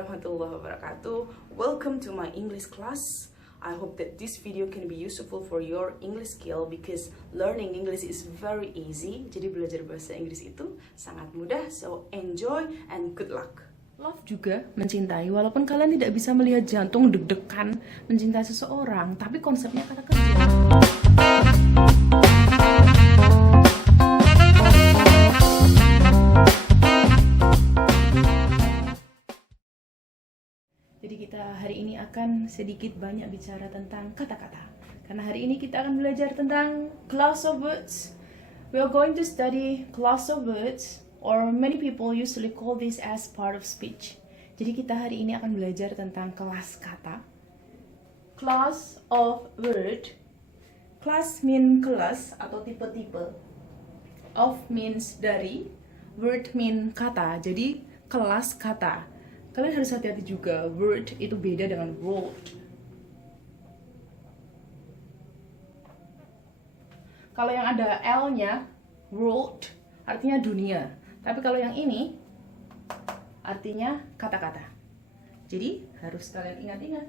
warahmatullahi wabarakatuh. Welcome to my English class. I hope that this video can be useful for your English skill because learning English is very easy. Jadi belajar bahasa Inggris itu sangat mudah. So enjoy and good luck. Love juga mencintai, walaupun kalian tidak bisa melihat jantung deg-degan mencintai seseorang, tapi konsepnya kata kerja. Jadi kita hari ini akan sedikit banyak bicara tentang kata-kata. Karena hari ini kita akan belajar tentang class of words. We are going to study class of words, or many people usually call this as part of speech. Jadi kita hari ini akan belajar tentang kelas kata. Class of word. Class mean kelas atau tipe-tipe. Of means dari. Word mean kata. Jadi kelas kata. Kalian harus hati-hati juga, word itu beda dengan world. Kalau yang ada L-nya, world, artinya dunia. Tapi kalau yang ini, artinya kata-kata. Jadi, harus kalian ingat-ingat.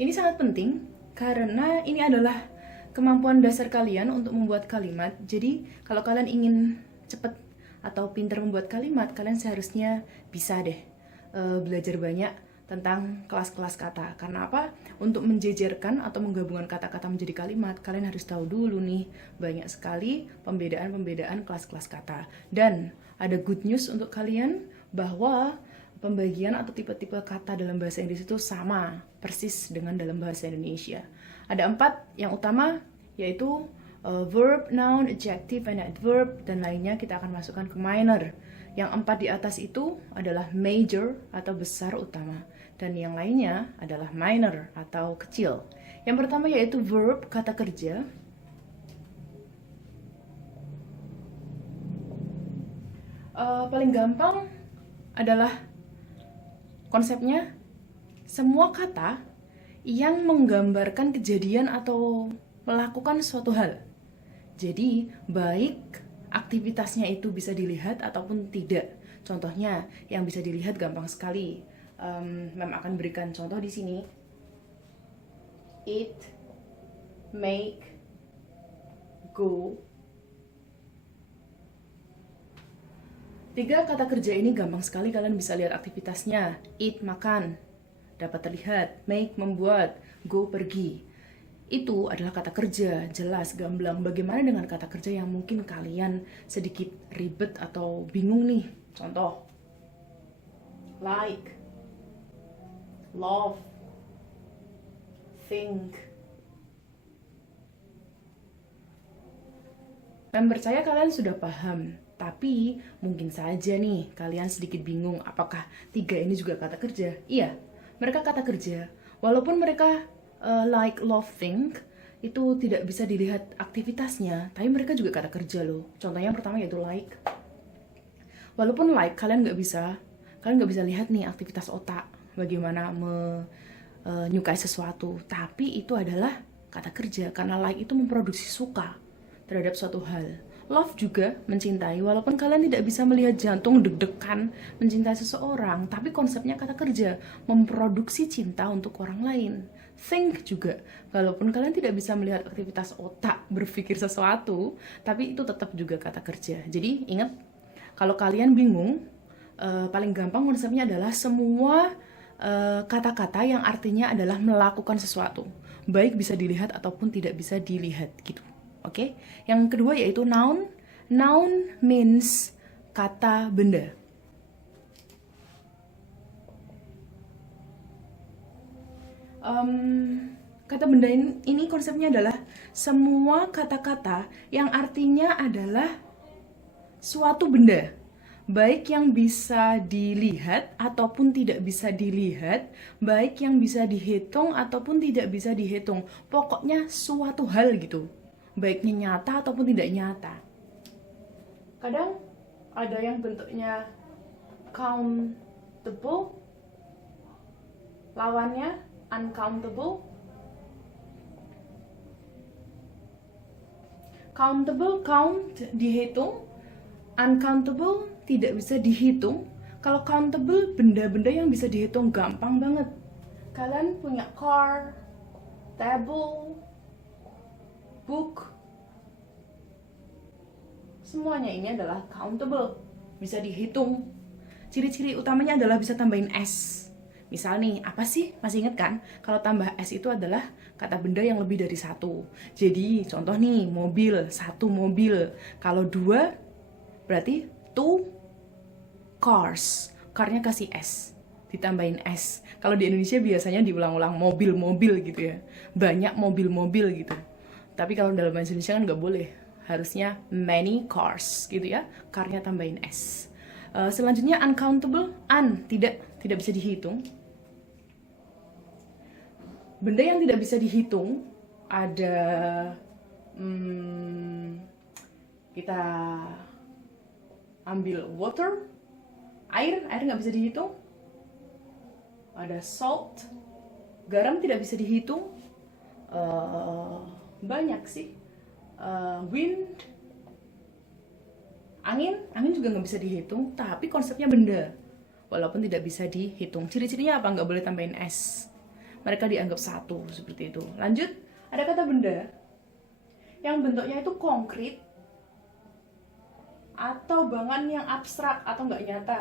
Ini sangat penting, karena ini adalah kemampuan dasar kalian untuk membuat kalimat. Jadi kalau kalian ingin cepat atau pintar membuat kalimat, kalian seharusnya bisa deh belajar banyak tentang kelas-kelas kata. Karena apa? Untuk menjejerkan atau menggabungkan kata-kata menjadi kalimat, kalian harus tahu dulu nih banyak sekali pembedaan-pembedaan kelas-kelas kata. Dan ada good news untuk kalian bahwa pembagian atau tipe-tipe kata dalam bahasa Inggris itu sama persis dengan dalam bahasa Indonesia. Ada 4 yang utama, yaitu verb, noun, adjective, and adverb, dan lainnya kita akan masukkan ke minor. Yang 4 di atas itu adalah major atau besar utama, dan yang lainnya adalah minor atau kecil. Yang pertama yaitu verb, kata kerja. Paling gampang adalah konsepnya semua kata yang menggambarkan kejadian atau melakukan suatu hal. Jadi, baik aktivitasnya itu bisa dilihat ataupun tidak. Contohnya, yang bisa dilihat gampang sekali. Mem akan berikan contoh di sini. Eat, make, go. 3 kata kerja ini gampang sekali kalian bisa lihat aktivitasnya. Eat, makan. Dapat terlihat, make, membuat, go, pergi. Itu adalah kata kerja, jelas, gamblang. Bagaimana dengan kata kerja yang mungkin kalian sedikit ribet atau bingung nih? Contoh, like, love, think. Dan percaya kalian sudah paham, tapi mungkin saja nih kalian sedikit bingung apakah 3 ini juga kata kerja? Iya. Mereka kata kerja, walaupun mereka like, love, think, itu tidak bisa dilihat aktivitasnya, tapi mereka juga kata kerja loh. Contohnya yang pertama yaitu like. Walaupun like, kalian nggak bisa lihat nih aktivitas otak, bagaimana menyukai sesuatu, tapi itu adalah kata kerja, karena like itu memproduksi suka terhadap suatu hal. Love juga mencintai, walaupun kalian tidak bisa melihat jantung deg-degan mencintai seseorang, tapi konsepnya kata kerja, memproduksi cinta untuk orang lain. Think juga, walaupun kalian tidak bisa melihat aktivitas otak berpikir sesuatu, tapi itu tetap juga kata kerja. Jadi ingat, kalau kalian bingung, paling gampang konsepnya adalah semua kata-kata yang artinya adalah melakukan sesuatu, baik bisa dilihat ataupun tidak bisa dilihat gitu. Oke, yang kedua yaitu noun. Noun means kata benda. Kata benda ini konsepnya adalah semua kata-kata yang artinya adalah suatu benda, baik yang bisa dilihat ataupun tidak bisa dilihat, baik yang bisa dihitung ataupun tidak bisa dihitung. Pokoknya suatu hal gitu, baiknya nyata ataupun tidak nyata. Kadang ada yang bentuknya countable, lawannya uncountable. Countable, count, dihitung. Uncountable tidak bisa dihitung. Kalau countable, benda-benda yang bisa dihitung gampang banget. Kalian punya car, table, book. Semuanya ini adalah countable, bisa dihitung. Ciri-ciri utamanya adalah bisa tambahin S. Misal nih, apa sih? Masih inget kan? Kalau tambah S itu adalah kata benda yang lebih dari satu. Jadi, contoh nih, mobil, satu mobil. Kalau dua, berarti two cars. Car-nya kasih S, ditambahin S. Kalau di Indonesia biasanya diulang-ulang mobil-mobil gitu ya. Banyak mobil-mobil gitu. Tapi kalau dalam bahasa Indonesia kan nggak boleh. Harusnya many cars gitu ya. Car-nya tambahin S. Selanjutnya uncountable, tidak bisa dihitung. Benda yang tidak bisa dihitung ada kita ambil water, air nggak bisa dihitung. Ada salt, garam tidak bisa dihitung. Banyak sih. Wind, angin juga nggak bisa dihitung, tapi konsepnya benda, walaupun tidak bisa dihitung. Ciri-cirinya apa? Nggak boleh tambahin S. Mereka dianggap satu, seperti itu. Lanjut, ada kata benda yang bentuknya itu konkret atau bangan yang abstrak atau nggak nyata.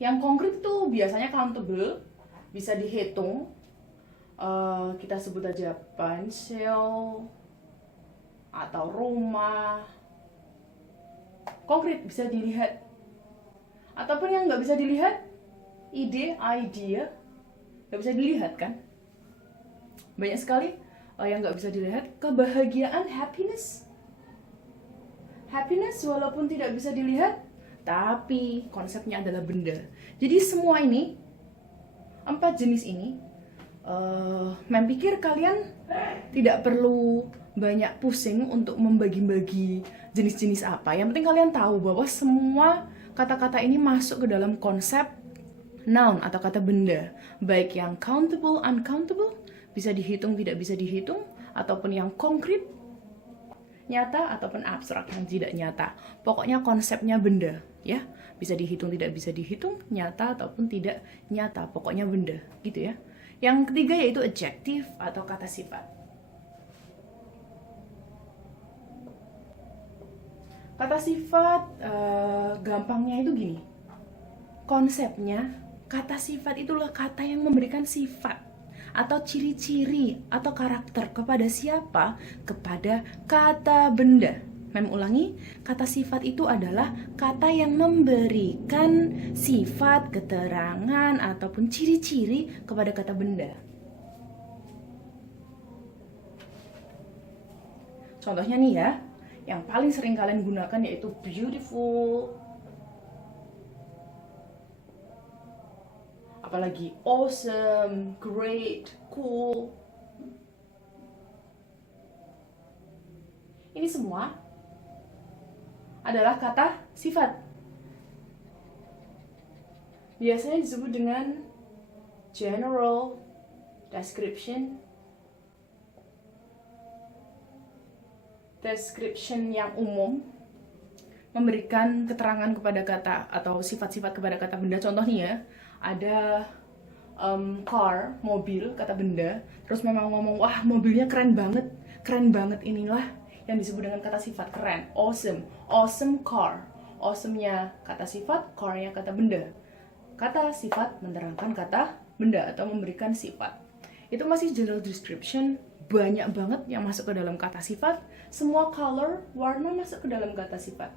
Yang konkret tuh biasanya countable, bisa dihitung. Kita sebut aja pensil atau rumah. Konkret, bisa dilihat. Ataupun yang nggak bisa dilihat, idea, nggak bisa dilihat kan? Banyak sekali yang nggak bisa dilihat. Kebahagiaan, happiness walaupun tidak bisa dilihat, tapi konsepnya adalah benda. Jadi semua ini, 4 jenis ini, Mem pikir kalian tidak perlu banyak pusing untuk membagi-bagi jenis-jenis apa. Yang penting kalian tahu bahwa semua kata-kata ini masuk ke dalam konsep noun atau kata benda. Baik yang countable, uncountable, bisa dihitung, tidak bisa dihitung, ataupun yang konkret, nyata, ataupun abstrak yang tidak nyata. Pokoknya konsepnya benda, ya. Bisa dihitung, tidak bisa dihitung, nyata ataupun tidak nyata. Pokoknya benda, gitu ya. Yang ketiga yaitu adjective atau kata sifat. Kata sifat gampangnya itu gini. Konsepnya, kata sifat itulah kata yang memberikan sifat atau ciri-ciri atau karakter kepada siapa? Kepada kata benda. Mem ulangi, kata sifat itu adalah kata yang memberikan sifat, keterangan, ataupun ciri-ciri kepada kata benda. Contohnya nih ya, yang paling sering kalian gunakan yaitu beautiful, apalagi awesome, great, cool. Ini semua adalah kata sifat. Biasanya disebut dengan general description. Description yang umum, memberikan keterangan kepada kata atau sifat-sifat kepada kata benda. Contoh nih ya, ada car, mobil, kata benda. Terus memang ngomong, wah mobilnya keren banget, inilah yang disebut dengan kata sifat, keren, awesome car. Awesome-nya kata sifat, car-nya kata benda. Kata sifat menerangkan kata benda atau memberikan sifat. Itu masih general description, banyak banget yang masuk ke dalam kata sifat. Semua color, warna masuk ke dalam kata sifat.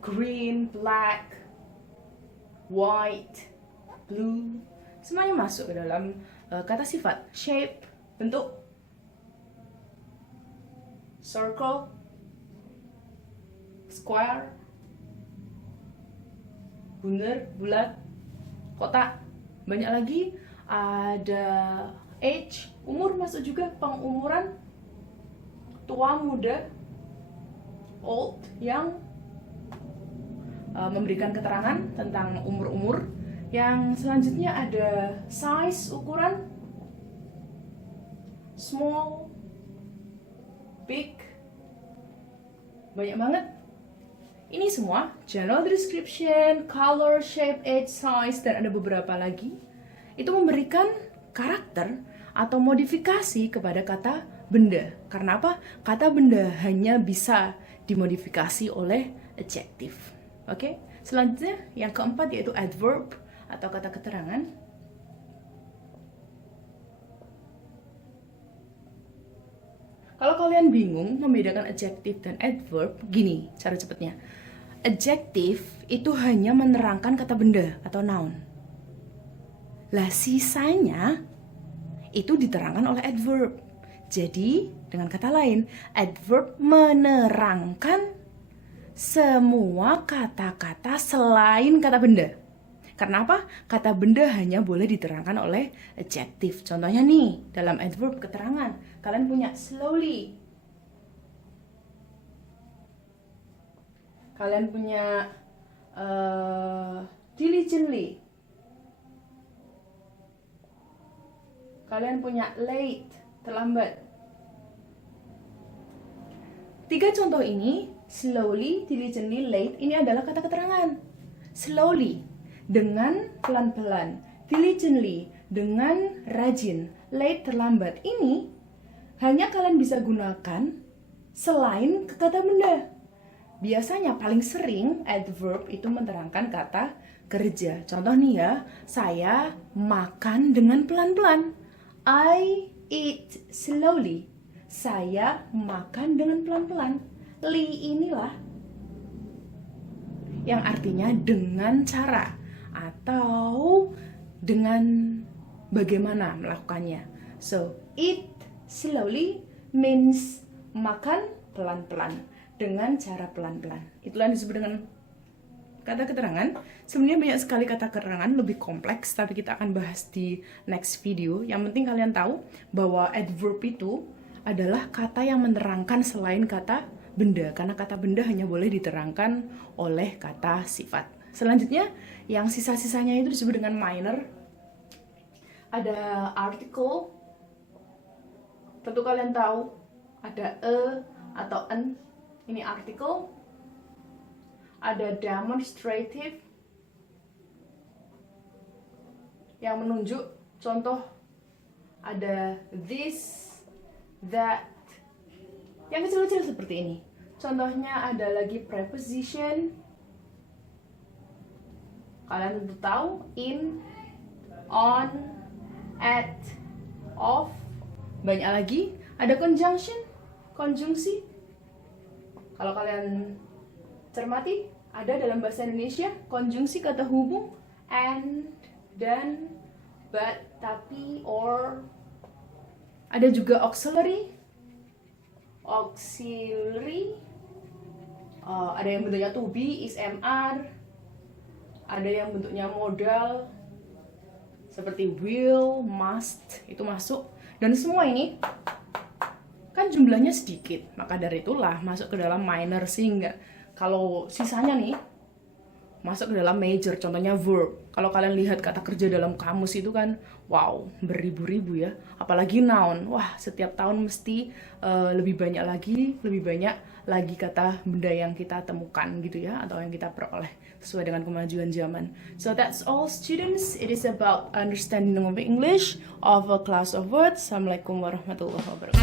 Green, black, white, blue, semuanya masuk ke dalam kata sifat. Shape, bentuk. Circle, square, bundar, bulat, kotak. Banyak lagi, ada age, umur masuk juga, pengumuran, tua, muda, old, young, memberikan keterangan tentang umur-umur. Yang selanjutnya ada size, ukuran, small, big, banyak banget. Ini semua general description, color, shape, age, size, dan ada beberapa lagi. Itu memberikan karakter atau modifikasi kepada kata benda. Karena apa? Kata benda hanya bisa dimodifikasi oleh adjective. Oke? Selanjutnya yang keempat yaitu adverb atau kata keterangan. Kalau kalian bingung membedakan adjective dan adverb, gini cara cepatnya. Adjective itu hanya menerangkan kata benda atau noun. Lah sisanya itu diterangkan oleh adverb. Jadi dengan kata lain, adverb menerangkan semua kata-kata selain kata benda. Karena apa? Kata benda hanya boleh diterangkan oleh adjective. Contohnya nih, dalam adverb keterangan, kalian punya slowly. Kalian punya diligently. Kalian punya late, terlambat. 3 contoh ini, slowly, diligently, late, ini adalah kata keterangan. Slowly, dengan pelan-pelan. Diligently, dengan rajin. Late, terlambat. Ini hanya kalian bisa gunakan selain kata benda. Biasanya paling sering adverb itu menerangkan kata kerja. Contoh nih ya, saya makan dengan pelan-pelan. I eat slowly. Saya makan dengan pelan-pelan. Li inilah yang artinya dengan cara atau dengan bagaimana melakukannya. So, eat slowly means makan pelan-pelan dengan cara pelan-pelan. Itulah yang disebut dengan kata keterangan. Sebenarnya banyak sekali kata keterangan, lebih kompleks, tapi kita akan bahas di next video. Yang penting kalian tahu bahwa adverb itu adalah kata yang menerangkan selain kata benda, karena kata benda hanya boleh diterangkan oleh kata sifat. Selanjutnya, yang sisa-sisanya itu disebut dengan minor. Ada article, tentu kalian tahu, ada atau an. Ini artikel. Ada demonstrative yang menunjuk, contoh ada this, that, yang kecil-kecil seperti ini. Contohnya ada lagi preposition. Kalian tentu tahu, in, on, at, of. Banyak lagi. Ada conjunction, konjungsi. Kalau kalian cermati, ada dalam bahasa Indonesia konjungsi kata hubung, and, dan, but, tapi, or. Ada juga auxiliary. Ada yang bentuknya to be, is, mr. Ada yang bentuknya modal seperti will, must, itu masuk. Dan semua ini kan jumlahnya sedikit, maka dari itulah masuk ke dalam minor, sehingga kalau sisanya nih masuk ke dalam major. Contohnya verb. Kalau kalian lihat kata kerja dalam kamus itu kan wow, beribu-ribu ya. Apalagi noun, wah setiap tahun mesti lebih banyak lagi kata benda yang kita temukan gitu ya, atau yang kita peroleh sesuai dengan kemajuan zaman. So that's all students, it is about understanding of English of a class of words. Assalamualaikum warahmatullahi wabarakatuh.